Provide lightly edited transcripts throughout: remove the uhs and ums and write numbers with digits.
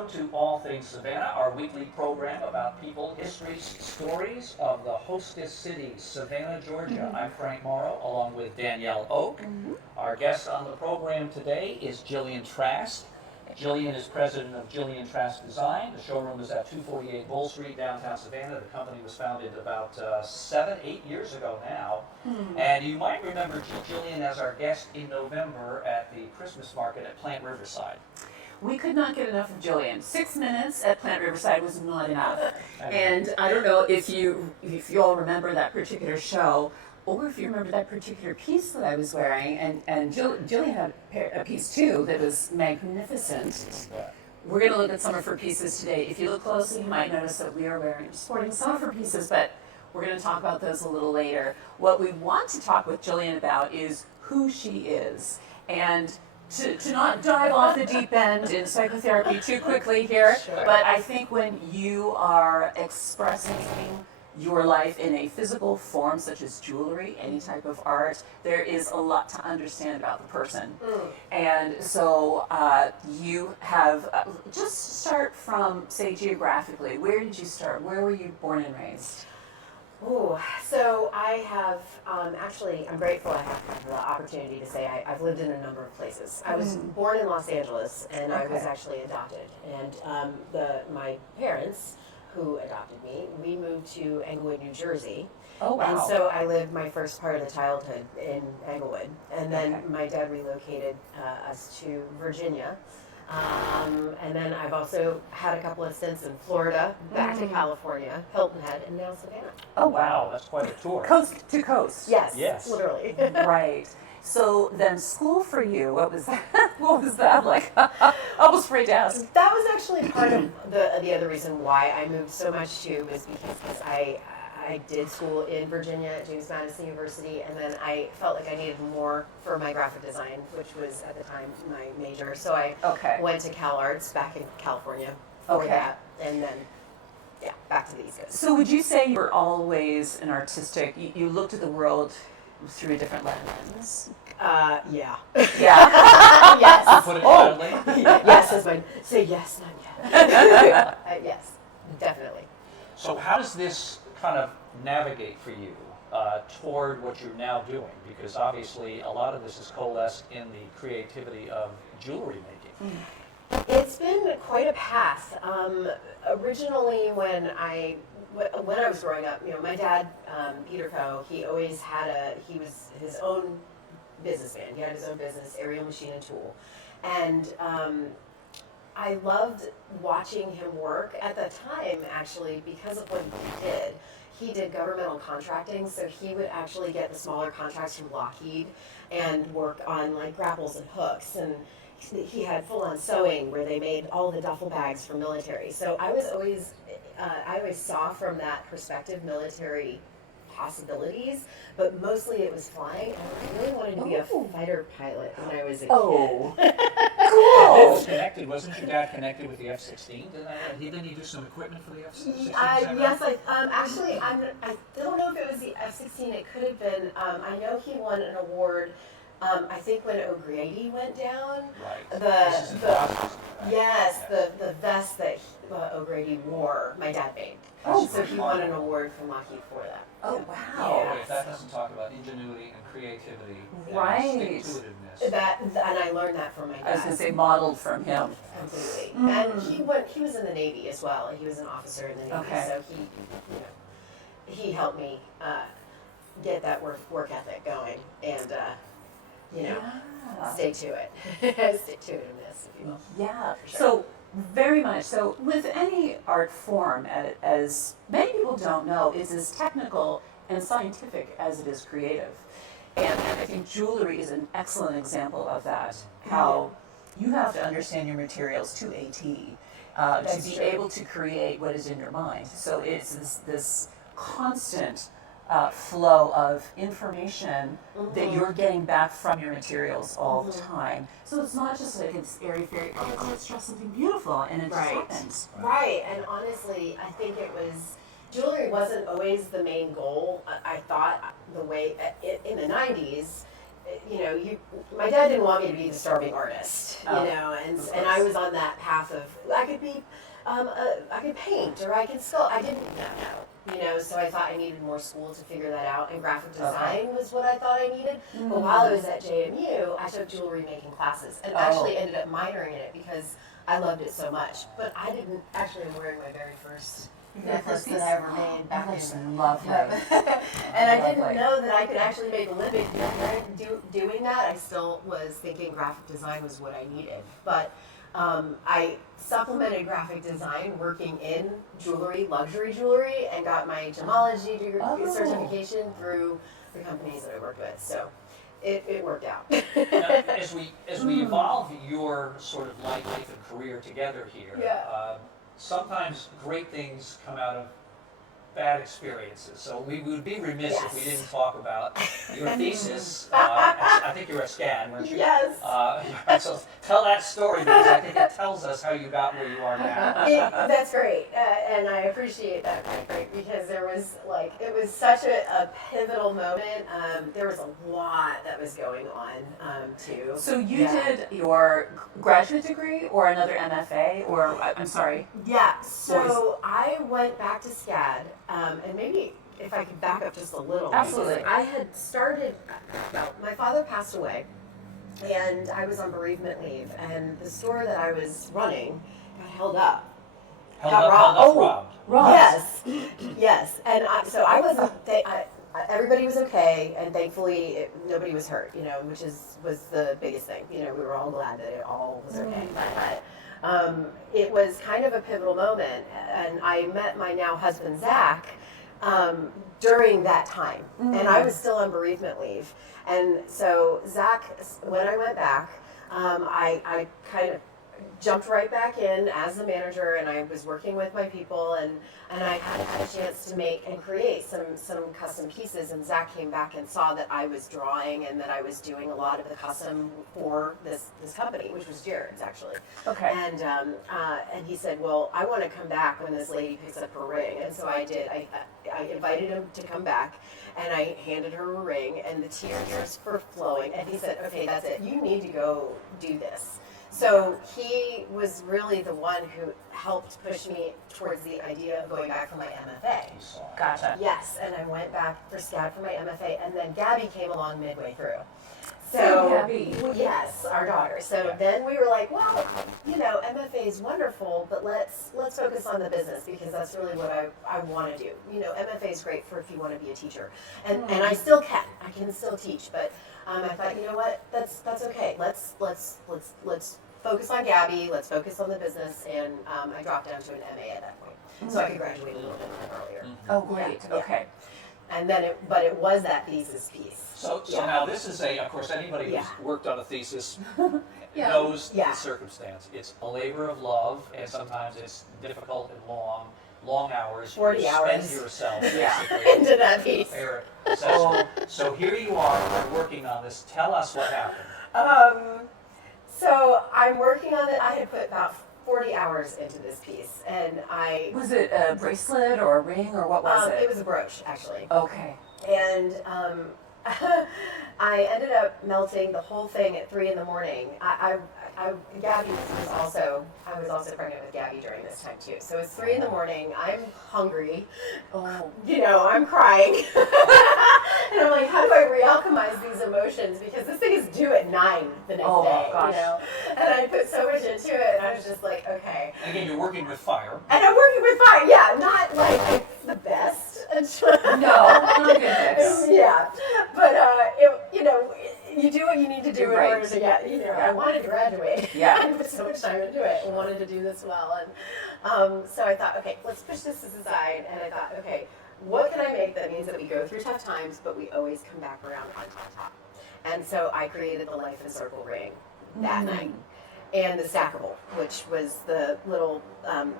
welcome to All Things Savannah, our weekly program about people, histories, stories of the hostess city, Savannah, Georgia. I'm Frank Morrow, along with Danielle Oak. Our guest on the program today is Gillian Trask. Gillian is president of Gillian Trask Design. The showroom is at 248 Bull Street, downtown Savannah. The company was founded about 7-8 years ago now. And you might remember Gillian as our guest in November at the Christmas market at Plant Riverside. We could not get enough of Gillian. 6 minutes at Plant Riverside was not enough. And I don't know if you all remember that particular show, or if you remember that particular piece that I was wearing. And Gillian had a piece too that was magnificent. We're going to look at some of her pieces today. If you look closely, you might notice that we are sporting some of her pieces, but we're going to talk about those a little later. What we want to talk with Gillian about is who she is. And to not dive off the deep end in psychotherapy too quickly here, but I think when you are expressing your life in a physical form, such as jewelry, any type of art, there is a lot to understand about the person. And so you have, just start from, say, geographically. Where did you start? Where were you born and raised? So I have, actually, I'm grateful I have the opportunity to say I've lived in a number of places. I was born in Los Angeles, and I was actually adopted. And my parents, who adopted me, we moved to Englewood, New Jersey. Oh, wow. And so I lived my first part of the childhood in Englewood. And then my dad relocated us to Virginia. And then I've also had a couple of stints in Florida, back to California, Hilton Head, and now Savannah. Oh, Wow, that's quite a tour. Coast to coast. Yes. Literally. Right. So then school for you, what was that? What was that like? Almost afraid to ask. That was actually part of the other reason why I moved so much too, was because I did school in Virginia at James Madison University, and then I felt like I needed more for my graphic design, which was at the time my major. So I went to Cal Arts back in California for that, and then back to the East Coast. So would you say you were always an artistic? You looked at the world through a different lens. Yeah. Yeah. Yes. Put it mildly. Yes is mine. Say yes, not yet. Yes, definitely. So how does this kind of navigate for you toward what you're now doing? Because obviously a lot of this is coalesced in the creativity of jewelry making. It's been quite a path. Originally, when I was growing up, my dad, Peter Coe, he always had he was his own businessman. He had his own business, Aerial Machine and Tool. And I loved watching him work at the time, actually, because of what he did. He did governmental contracting, so he would actually get the smaller contracts from Lockheed and work on like grapples and hooks. And he had full-on sewing where they made all the duffel bags for military. So I always saw from that perspective military possibilities, but mostly it was flying. And I really wanted to be a fighter pilot when I was a kid. Cool. It was connected. Wasn't your dad connected with the F-16? Didn't he do some equipment for the F-16? Yes, actually, I don't know if it was the F-16. It could have been. I know he won an award. I think when O'Grady went down, Right. the vest that O'Grady wore, my dad made. So he won an award from Lockheed for that. Oh, wow. Oh, wait, that doesn't talk about ingenuity and creativity Right. and stick-to-itiveness. And I learned that from my dad. I was going to say modeled from him. Completely. And he was in the Navy as well. He was an officer in the Navy, so he helped me get that work ethic going and stay to it. Stay to it in this, if you will. Yeah. For sure. So very much. So with any art form, as many people don't know, it's as technical and scientific as it is creative. And I think jewelry is an excellent example of that. How you have to understand your materials to a T to be able to create what is in your mind. So it's this constant flow of information that you're getting back from your materials all the time. So it's not just like it's airy-fairy, let's draw something beautiful, and it just happens. Right, and honestly, I think jewelry wasn't always the main goal. I thought the way, in the 90s, my dad didn't want me to be the starving artist, Oh, and I was on that path of I could be, I could paint or I could sculpt. I didn't know, so I thought I needed more school to figure that out, and graphic design was what I thought I needed. But while I was at JMU, I took jewelry making classes and actually ended up minoring in it because I loved it so much. But I didn't actually am wearing my very first necklace that I ever made back in. Lovely. And I didn't know that I could actually make a living doing that. I still was thinking graphic design was what I needed. But I supplemented graphic design working in jewelry, luxury jewelry, and got my gemology certification through the companies that I worked with. So it worked out. Now, as we evolve your sort of life and career together here, sometimes great things come out of bad experiences. So we would be remiss if we didn't talk about your thesis. I think you're a SCAD, weren't you? Yes. So tell that story because I think it tells us how you got where you are now. That's great, and I appreciate that, Frank, because it was such a pivotal moment. There was a lot that was going on too. So you did your graduate degree or another MFA, or I'm sorry. Yeah. So I went back to SCAD, and maybe if I could back up just a little. Absolutely. I had started. Well, my father passed away, and I was on bereavement leave, and the store that I was running got held up. Robbed. Yes, yes, and so I wasn't. Everybody was okay, and thankfully nobody was hurt. Which was the biggest thing. We were all glad that it all was okay. But it was kind of a pivotal moment, and I met my now husband Zach during that time, and I was still on bereavement leave, and so Zach, when I went back, I kind of jumped right back in as the manager, and I was working with my people, and I had a chance to make and create some custom pieces, and Zach came back and saw that I was drawing and that I was doing a lot of the custom for this company, which was Jared's actually. Okay. And he said, well, I want to come back when this lady picks up her ring, and so I did. I invited him to come back, and I handed her a ring, and the tears were flowing, and he said, okay, that's it. You need to go do this. So he was really the one who helped push me towards the idea of going back for my MFA. Gotcha. Yes, and I went back for SCAD for my MFA, and then Gabby came along midway through. So Gabby. Yes, our daughter. So then we were like, well, MFA is wonderful, but let's focus on the business because that's really what I want to do. MFA is great for if you want to be a teacher, and I still can. I can still teach, but I thought, you know what, that's okay. Let's focus on Gabby. Let's focus on the business, and I dropped down to an MA at that point, so I could graduate a little bit earlier. Oh, great. Yeah. Okay. And then it was that thesis piece. So now this is of course, anybody who's worked on a thesis knows the circumstance. It's a labor of love, and sometimes it's difficult and long hours. 40 you hours. Spend yourself basically into that piece. So here you are working on this. Tell us what happened. So I'm working on it. I had put about 40 hours into this piece, and Was it a bracelet or a ring or what was it? It was a brooch, actually. Okay. And I ended up melting the whole thing at 3 a.m. Gabby I was also pregnant with Gabby during this time too. So it's 3 a.m. I'm hungry. I'm crying. And I'm like, how do I re-alchemize these emotions? Because this thing is due at 9 the next day. Gosh. And I put so much into it, and I was just like, okay. And again, you're working with fire. And I'm working with fire, not like the best. No, not good mix. Yeah, but you do what you need to do in order to get. I wanted to graduate. Yeah. I put so much time into it and wanted to do this well, and so I thought, okay, let's push this aside. And I thought, okay, what can I make that means that we go through tough times, but we always come back around on top? And so I created the Life in Circle ring that night. And the stackable, which was the little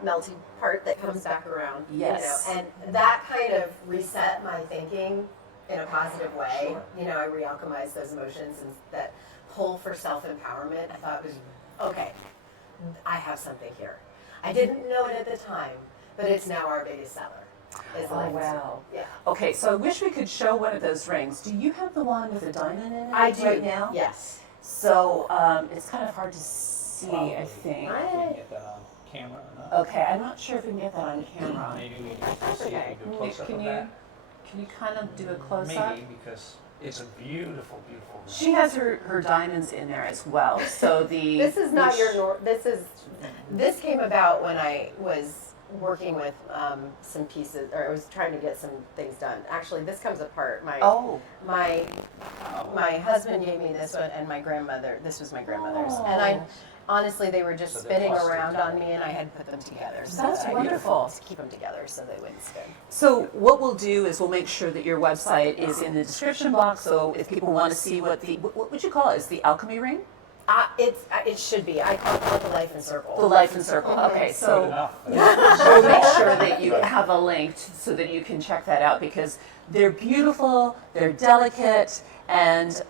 melty part that comes back around. Yes. And that kind of reset my thinking in a positive way. Sure. I re-alchemized those emotions, and that pull for self-empowerment I thought was, okay, I have something here. I didn't know it at the time, but it's now our biggest seller. Is the Oh, life and circle. wow. Yeah. Okay, so I wish we could show one of those rings. Do you have the one with a diamond in it I do. right now? Yes. So it's kind of hard to see, I think. If we can get that on camera or not. Okay, I'm not sure if we can get that on camera. Maybe we can see if we do a close-up Can of you that. can you kind of do a close-up? Maybe, because it's a beautiful, beautiful ring. She has her diamonds in there as well. So the This is not your this came about when I was working with some pieces, or I was trying to get some things done. Actually, this comes apart. My husband gave me this one, and my grandmother. This was my grandmother's, and I honestly they were just So they're spinning clustered around on together. me, and I had put them together. So That's that I wonderful. could keep them together so they wouldn't spin. So what we'll do is we'll make sure that your website is in the description box. So if people want to see what would you call it? Is the alchemy ring? It should be. I call it the life and circle. The life and circle. Okay, Good so enough. we'll make sure that you have a link so that you can check that out because they're beautiful, they're delicate, and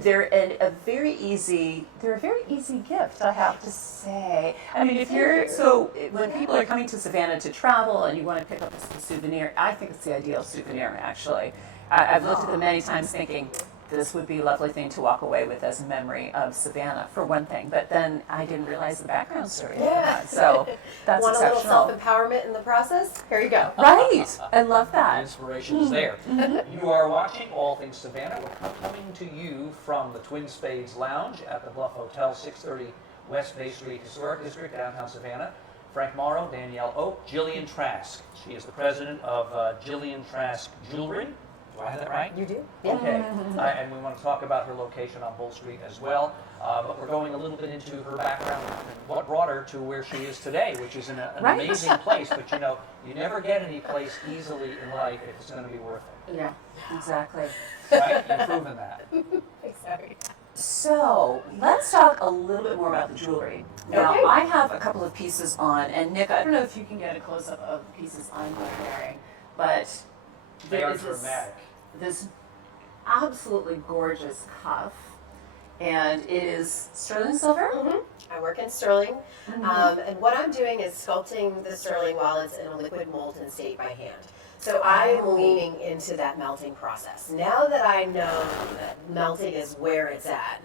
they're a very easy gift, I have to say. I mean, when people are coming to Savannah to travel and you want to pick up a souvenir, I think it's the ideal souvenir, actually. I've looked at them many times thinking, this would be a lovely thing to walk away with as a memory of Savannah, for one thing. But then I didn't realize the background story. Yeah. So that's Want a little exceptional. self-empowerment in the process? Here you go. Right. I love The that. inspiration is there. You are watching All Things Savannah. We're coming to you from the Twin Spades Lounge at the Bluff Hotel, 630 West Bay Street Historic District, downtown Savannah. Frank Morrow, Danielle Oak, Gillian Trask. She is the president of Gillian Trask Jewelry. Do I have that right? You do? Okay, and we want to talk about her location on Bull Street as well, but we're going a little bit into her background and what brought her to where she is today, which is an Right. amazing place, but you never get any place easily in life if it's going to be worth it, Yeah, exactly. right? You've proven that. Sorry. So let's talk a little bit more about the jewelry. Now, Okay. I have a couple of pieces on, and Nick, I don't know if you can get a close-up of the pieces I'm wearing, but They there are is dramatic. this absolutely gorgeous cuff, and it is sterling silver. I work in sterling, and what I'm doing is sculpting the sterling while it's in a liquid molten state by hand. So I'm leaning into that melting process. Now that I know that melting is where it's at,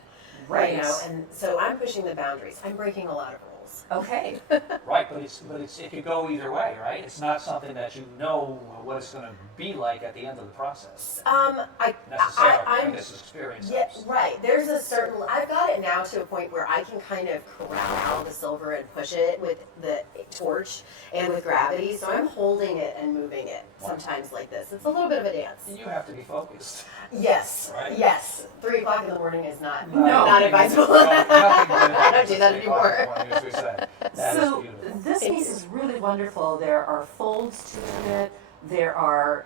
Right. you know, and so I'm pushing the boundaries. I'm breaking a lot of rules. Okay. Right, but it could go either way, right? It's not something that you know what it's going to be like at the end of the process. Necessarily, I'm this experience. Yeah, helps. right. There's a certain. I've got it now to a point where I can kind of corral the silver and push it with the torch and with gravity. So I'm holding it and moving it sometimes like this. It's a little bit of a dance. And you have to be focused. Yes. Right. Yes. 3 o'clock in the morning is not No. not advisable. I don't do that anymore. As we said. That is So beautiful. this piece is really wonderful. There are folds to it. There are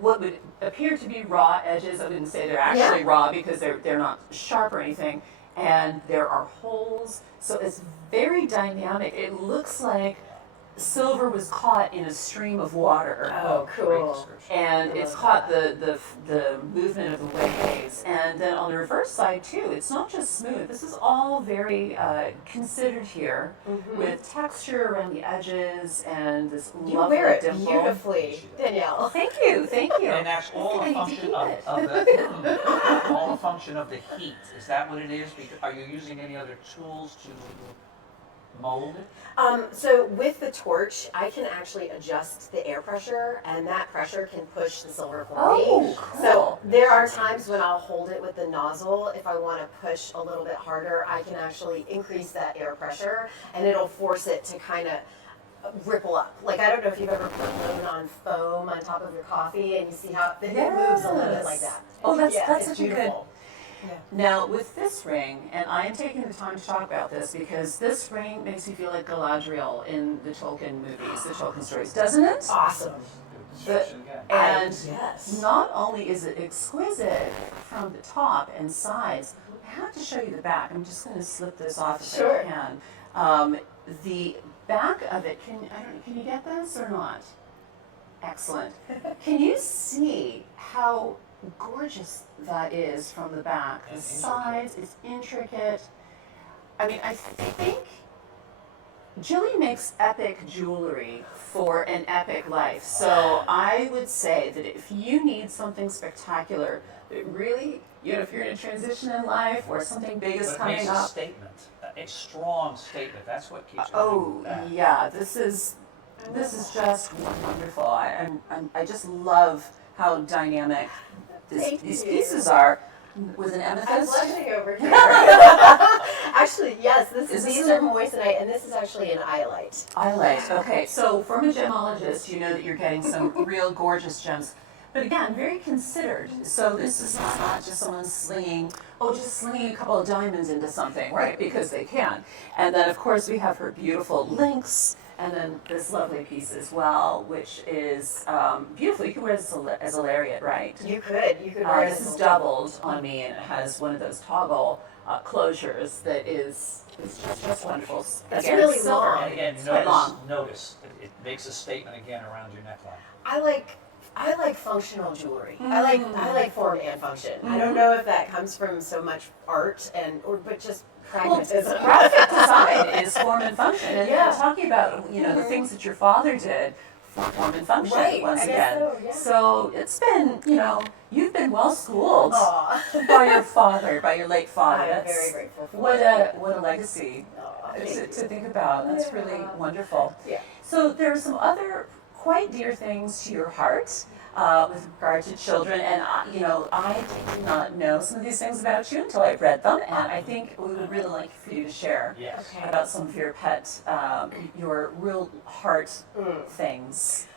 what would appear to be raw edges. I wouldn't say they're actually raw because they're not sharp or anything. And there are holes. So it's very dynamic. It looks like silver was caught in a stream of water. Oh, Great cool. description. And I it's love caught that. the movement of the waves. And then on the reverse side too, it's not just smooth. This is all very considered here with texture around the edges and this You lovely wear it dimple. beautifully, Danielle. Thank you, thank you. And that's all I a need to function keep of, it. all a function of the heat. Is that what it is? Because, are you using any other tools to mold it? So with the torch, I can actually adjust the air pressure, and that pressure can push the silver for Oh, me. cool. So there are times when I'll hold it with the nozzle. If I want to push a little bit harder, I can actually increase that air pressure, and it'll force it to kind of ripple up. Like, I don't know if you've ever put load on foam on top of your coffee, and you see how it moves a little bit like that. Oh, that's it's such a good. beautiful. Now, with this ring, and I am taking the time to talk about this because this ring makes me feel like Galadriel in the Tolkien movies, the Tolkien stories, doesn't it? Awesome. Good description again. And Yes. not only is it exquisite from the top and sides, I have to show you the back. I'm just going to slip this off if Sure. I can. The back of it, can you get this or not? Excellent. Can you see how gorgeous that is from the back? The And sides, it's intricate. I mean, I think Gillian makes epic jewelry for an epic life. So I would say that if you need something spectacular, that really, if you're in a transition in life or something big is But it coming makes a up. statement, a strong statement. That's what keeps Oh coming back. yeah, this is just wonderful. I just love how dynamic these pieces are. With an I'm amethyst. blushing over here. Actually, yes, these are moissanite, and this is actually an iolite. Iolite. Okay, so from a gemologist, you know that you're getting some real gorgeous gems. But again, very considered. So this is not just someone slinging a couple of diamonds into something, right? Because they can. And then, of course, we have her beautiful links, and then this lovely piece as well, which is beautiful. You can wear this as a lariat, right? You could wear This is doubled on me, and it has one of those toggle closures that is just wonderful. It's Again, really silver. long. And again, It's quite long. notice, it makes a statement again around your neckline. I like functional jewelry. I like form and function. I don't know if that comes from so much art but just pragmatism. Graphic design is form and function, and Yeah. we're talking about the things that your father did for form and function Right, once I guess again. so, yeah. So it's been you've been well schooled Aw. by your father, by your late father. I'm That's- very grateful for what it. a legacy Aw, to thank you. think about. That's really Yeah. wonderful. Yeah. So there are some other quite dear things to your heart with regard to children, and I did not know some of these things about you until I read them, and I think we would really like for you to share Yes. Okay. about some of your pet, your real heart things.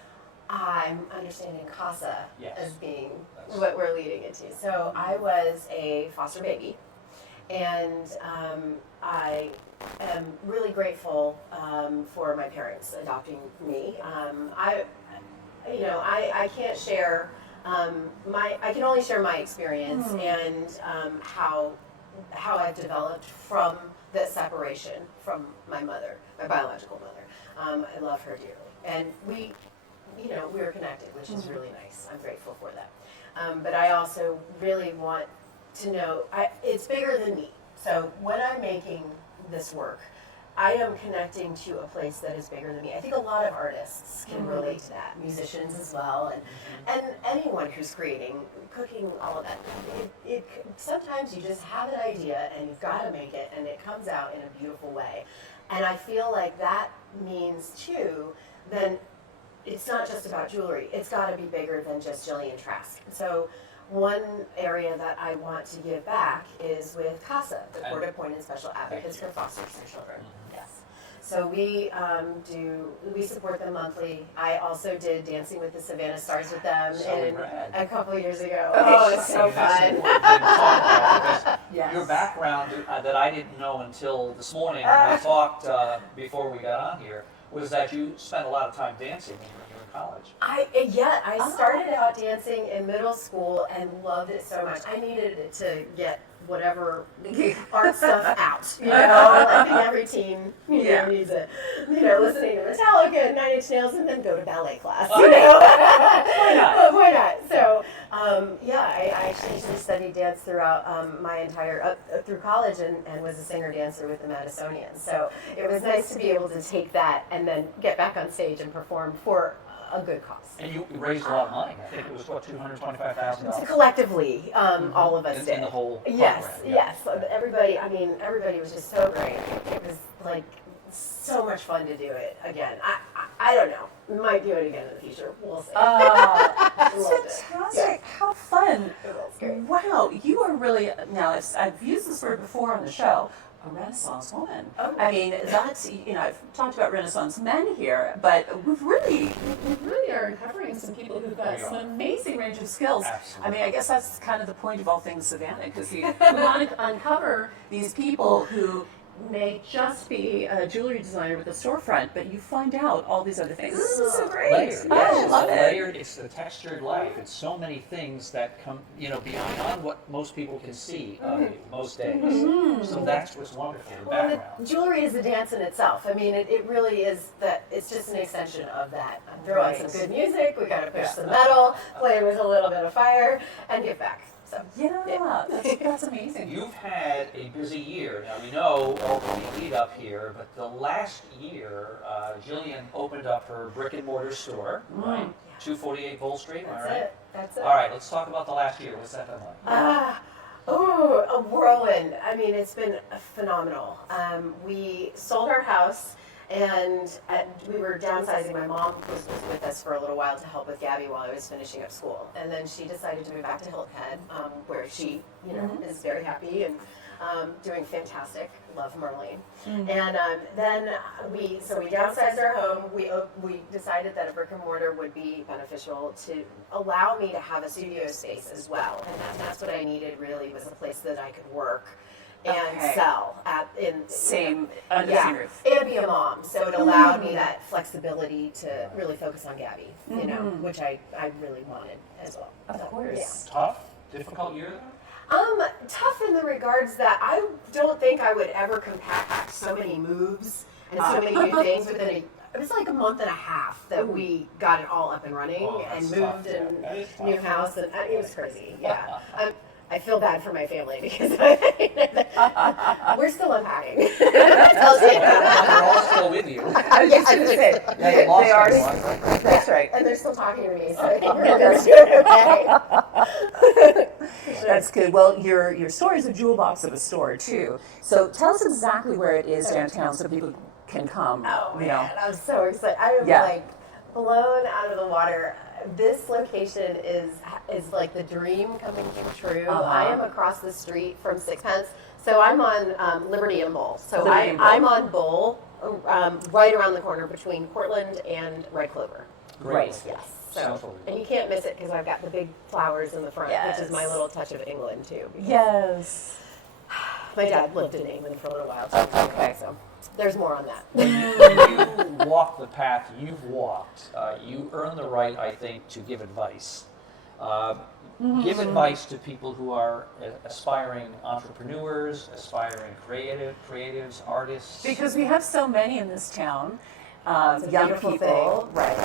I'm understanding CASA Yes. as being what we're leading into. So I was a foster baby, and I am really grateful for my parents adopting me. I can't share I can only share my experience and how I've developed from the separation from my mother, my biological mother. I love her dearly, and we were connected, which is really nice. I'm grateful for that. But I also really want to know, it's bigger than me. So when I'm making this work, I am connecting to a place that is bigger than me. I think a lot of artists can relate to that, musicians as well, and anyone who's creating, cooking, all of that. Sometimes you just have an idea and you've got to make it, and it comes out in a beautiful way. And I feel like that means too, then it's not just about jewelry. It's got to be bigger than just Gillian Trask. So one area that I want to give back is with CASA, the Court Appointed Special Advocates for Foster Children. Yes. So we support them monthly. I also did Dancing with the Savannah Stars with them a couple of years ago. Oh, it's so fun. Yes. Your background that I didn't know until this morning when we talked before we got on here was that you spent a lot of time dancing when you were in college. I started out dancing in middle school and loved it so much. I needed it to get whatever art stuff out. I think every teen needs it. Listening to Metallica and Nine Inch Nails, and then go to ballet class. Why not? Why not? So I actually studied dance throughout my entire through college and was a singer dancer with the Madisonians. So it was nice to be able to take that and then get back on stage and perform for a good cause. And you raised a lot of money. I think it was, $225,000? Collectively, all of us did. In the whole program. Yes. Everybody was just so great. It was like so much fun to do it again. I don't know. We might do it again in the future. We'll see. That's Loved it. fantastic. How fun. That's great. Wow, you are really, now I've used this word before on the show, a Renaissance woman. Oh. I mean, that's, I've talked about Renaissance men here, but we really are uncovering some people who've got some amazing range of skills. Absolutely. I mean, I guess that's kind of the point of all things Savannah, because we want to uncover these people who may just be a jewelry designer with a storefront, but you find out all these other things. This is so great. Layered. I Yes, love it's it. layered. It's the textured life. It's so many things that come, beyond what most people can see most days. So that's what's wonderful, the Well, background. jewelry is a dance in itself. I mean, it really is that. It's just an extension of that. Throw on some good music. We got to push some metal, play with a little bit of fire, and give back. So Yeah, that's amazing. You've had a busy year. Now, we know all the lead up here, but the last year, Gillian opened up her brick and mortar store, right? 248 Bull Street, am I right? That's it. All right, let's talk about the last year. What's that been like? A whirlwind. I mean, it's been phenomenal. We sold our house, and we were downsizing. My mom was with us for a little while to help with Gabby while I was finishing up school, and then she decided to move back to Hilton Head, where she, is very happy and doing fantastic. Love Marlene. And then we downsized our home. We decided that a brick and mortar would be beneficial to allow me to have a studio space as well, and that's what I needed. Really, was a place that I could work and sell under the same roof, and be a mom. So it allowed me that flexibility to really focus on Gabby, which I really wanted as well. Of course. Tough, difficult year? Tough in the regards that I don't think I would ever compact so many moves and so many new things within it was like a month and a half that we got it all up and running and moved tough. and That is new tough. house, and it was crazy. Yeah. I feel bad for my family because we're still unpacking. Tells you. They're all still with you. I was just going to say, You haven't lost they are. anyone, right? That's right. And they're still talking to me, so I think we're doing okay. That's good. Well, your store is a jewel box of a store too. So tell us exactly where it is downtown, so people can come. Oh man, I'm so excited. I am like blown out of the water. This location is like the dream coming true. I am across the street from Sixpence, so I'm on Liberty and Bull. So I'm on Bull, right around the corner between Portland and Red Clover. Right. Yes. So, and you can't miss it because I've got the big flowers in the front, which is my little touch of England too. Yes. My dad lived in England for a little while too. Okay. So there's more on that. When you walk the path you've walked, you earn the right, I think, to give advice. Give advice to people who are aspiring entrepreneurs, aspiring creatives, artists. Because we have so many in this town. Young beautiful people, right,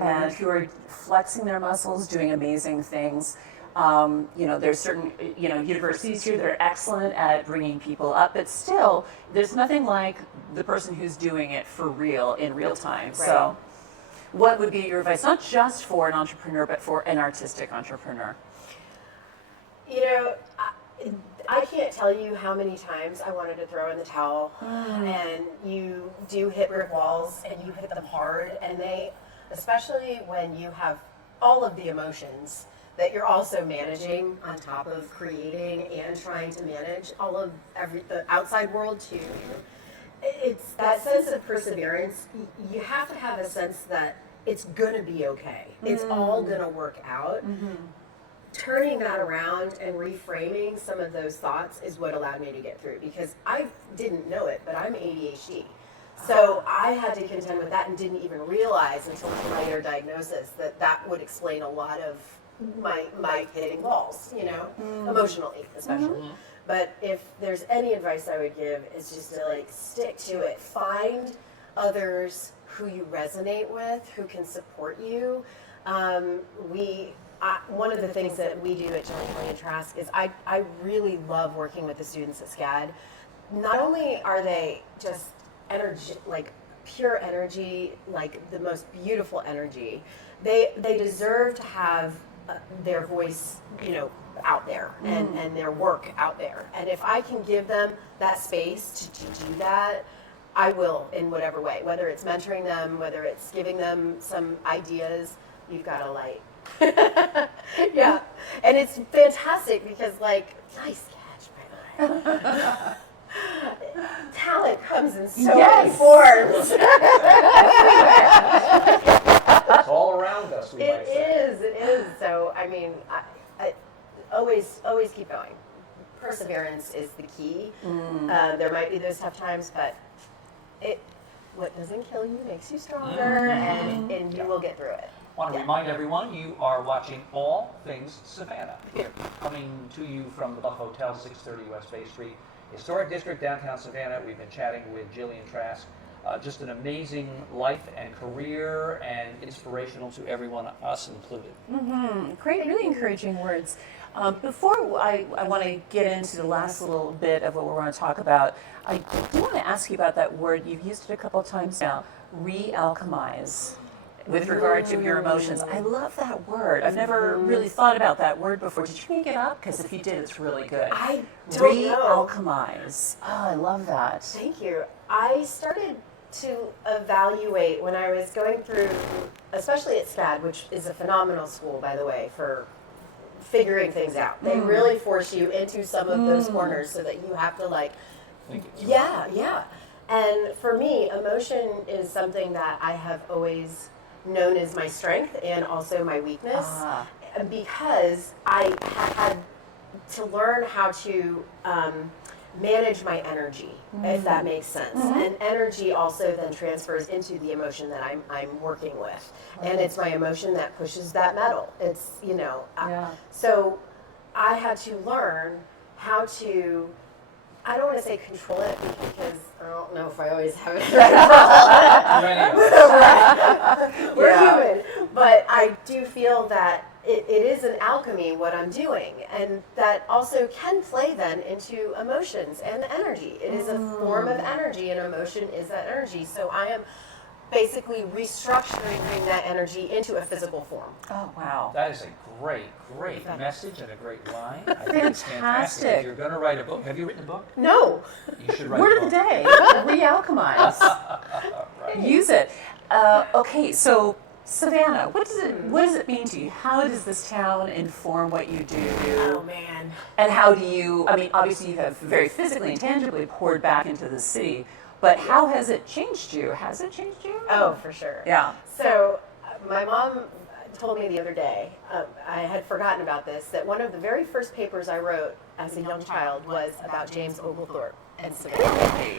and who are flexing their muscles, doing amazing things. There's certain, universities here that are excellent at bringing people up, but still, there's nothing like the person who's doing it for real, in real time. Right. So, what would be your advice, not just for an entrepreneur, but for an artistic entrepreneur? I can't tell you how many times I wanted to throw in the towel, and you do hit brick walls, and you hit them hard, and especially when you have all of the emotions that you're also managing on top of creating and trying to manage all of the outside world too. It's that sense of perseverance. You have to have a sense that it's gonna be okay. It's all gonna work out. Turning that around and reframing some of those thoughts is what allowed me to get through, because I didn't know it, but I'm ADHD. So I had to contend with that and didn't even realize until my later diagnosis that would explain a lot of my hitting walls, emotionally especially. But if there's any advice I would give, is just to stick to it. Find others who you resonate with, who can support you. One of the things that we do at Gillian and Trask is I really love working with the students at SCAD. Not only are they just energy, pure energy, the most beautiful energy, they deserve to have their voice, out there and their work out there. And if I can give them that space to do that, I will in whatever way, whether it's mentoring them, whether it's giving them some ideas. You've got a light. Yeah, and it's fantastic because nice catch, my talent comes in so many forms. It's all around us, we might say. It is. So I mean, I always keep going. Perseverance is the key. There might be those tough times, but what doesn't kill you makes you stronger, and you will get through it. I want to remind everyone you are watching All Things Savannah, coming to you from the Buff Hotel, 630 West Bay Street, historic district, downtown Savannah. We've been chatting with Gillian Trask. Just an amazing life and career, and inspirational to everyone, us included. Great, really encouraging words. Before I want to get into the last little bit of what we're going to talk about, I do want to ask you about that word. You've used it a couple of times now, re-alchemize, with regard to your emotions. I love that word. I've never really thought about that word before. Did you make it up? Because if you did, it's really good. I don't know. Re-alchemize. Oh, I love that. Thank you. I started to evaluate when I was going through, especially at SCAD, which is a phenomenal school, by the way, for figuring things out. They really force you into some of those corners so that you have to like, yeah. And for me, emotion is something that I have always known as my strength and also my weakness, because I had to learn how to manage my energy, if that makes sense. And energy also then transfers into the emotion that I'm working with. And it's my emotion that pushes that metal. It's, so I had to learn how to, I don't want to say control it because I don't know if I always have it right. We're human. But I do feel that it is an alchemy what I'm doing, and that also can play then into emotions and energy. It is a form of energy, and emotion is that energy. So I am basically restructuring that energy into a physical form. Oh, wow. That is a great message and a great line. I think it's fantastic. Fantastic. If you're going to write a book, have you written a book? No. You should write Word a of book. the day, re-alchemize. Right. Use it. Okay, so Savannah, what does it mean to you? How does this town inform what you do? Oh, man. And how do you, I mean, obviously you have very physically and tangibly poured back into the city, but how has it changed you? Has it changed you? Oh, for sure. Yeah. So my mom told me the other day, I had forgotten about this, that one of the very first papers I wrote as a young child was about James Oglethorpe and Savannah.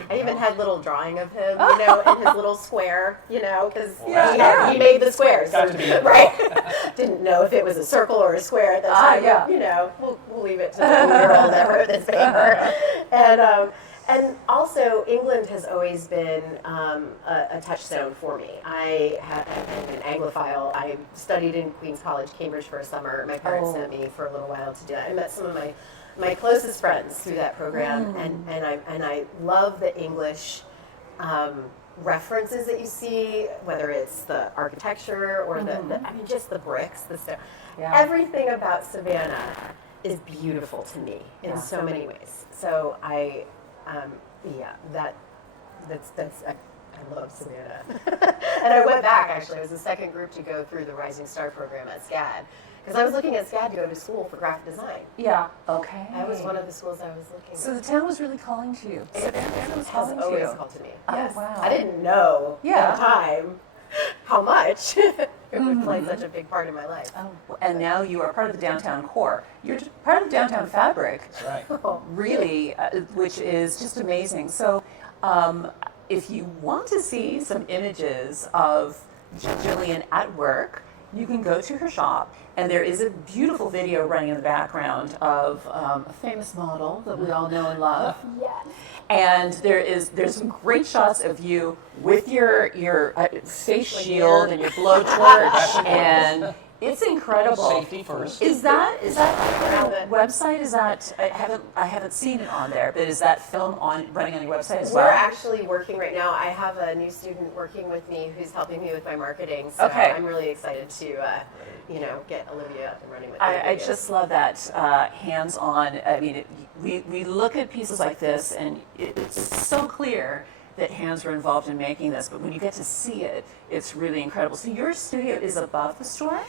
I even had a little drawing of him, in his little square, because he made the squares. Got to be right? Didn't know if it was a circle or a square at the time. We'll leave it to the girl that wrote this paper. And also, England has always been a touchstone for me. I am an Anglophile. I studied in Queen's College, Cambridge for a summer. My parents sent me for a little while to do that. I met some of my closest friends through that program, and I love the English references that you see, whether it's the architecture or just the bricks, the stuff. Yeah. Everything about Savannah is beautiful to me in so many ways. So I love Savannah. And I went back, actually. I was the second group to go through the Rising Star program at SCAD. Because I was looking at SCAD to go to school for graphic design. Yeah, okay. That was one of the schools I was looking at. So the town was really calling to you. Savannah was calling to always you. called to me. Oh, Yes. wow. I didn't know at the time how much it would play such a big part in my life. Oh, and now you are part of the downtown core. You're part of the downtown fabric. That's right. Really, which is just amazing. So, if you want to see some images of Gillian at work, you can go to her shop, and there is a beautiful video running in the background of a famous model that we all know and love. Yes. And there's some great shots of you with your face shield and your blowtorch, and it's incredible. Safety first. Is that on your website? Is that I haven't seen it on there, but is that film running on your website as well? We're actually working right now. I have a new student working with me who's helping me with my marketing. So Okay. I'm really excited to get Olivia up and running with I just love that hands-on. I mean, we look at pieces like this, and it's so clear that hands were involved in making this. But when you get to see it, it's really incredible. So your studio is above the store?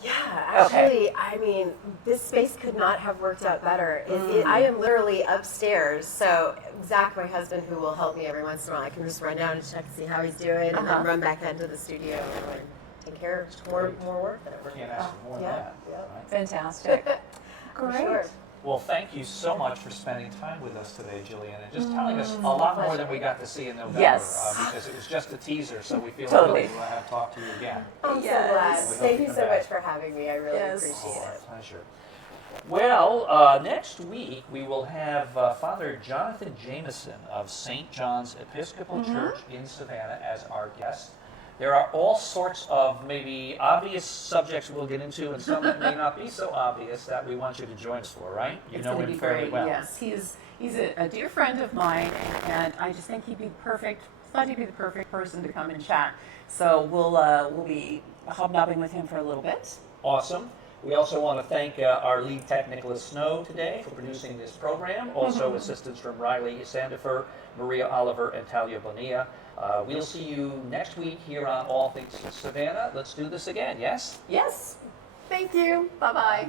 Yeah, actually, I mean, this space could not have worked out better. I am literally upstairs, so Zach, my husband, who will help me every once in a while, I can just run down and check to see how he's doing, and then run back into the studio and take care of more work. Can't ask for more than that. Right? Fantastic. Great. Sure. Well, thank you so much for spending time with us today, Gillian, and just telling us a lot more than we got to see in November. Yes. Because it was just a teaser, so we feel Totally. like we'll have talked to you again. I'm Yes. so glad. We hope Thank you you come so back. much for having me. I really Yes. appreciate Our it. pleasure. Well, next week we will have Father Jonathan Jameson of St. John's Episcopal Church in Savannah as our guest. There are all sorts of maybe obvious subjects we'll get into and some that may not be so obvious that we want you to join us for, right? You It's know gonna him be fairly great. well. Yes, he's a dear friend of mine, and I just think thought he'd be the perfect person to come and chat. So we'll be hobnobbing with him for a little bit. Awesome. We also want to thank our lead tech, Nicholas Snow, today for producing this program. Also assistance from Riley Sandifer, Maria Oliver, and Talia Bonilla. We'll see you next week here on All Things Savannah. Let's do this again, yes? Yes. Thank you. Bye bye.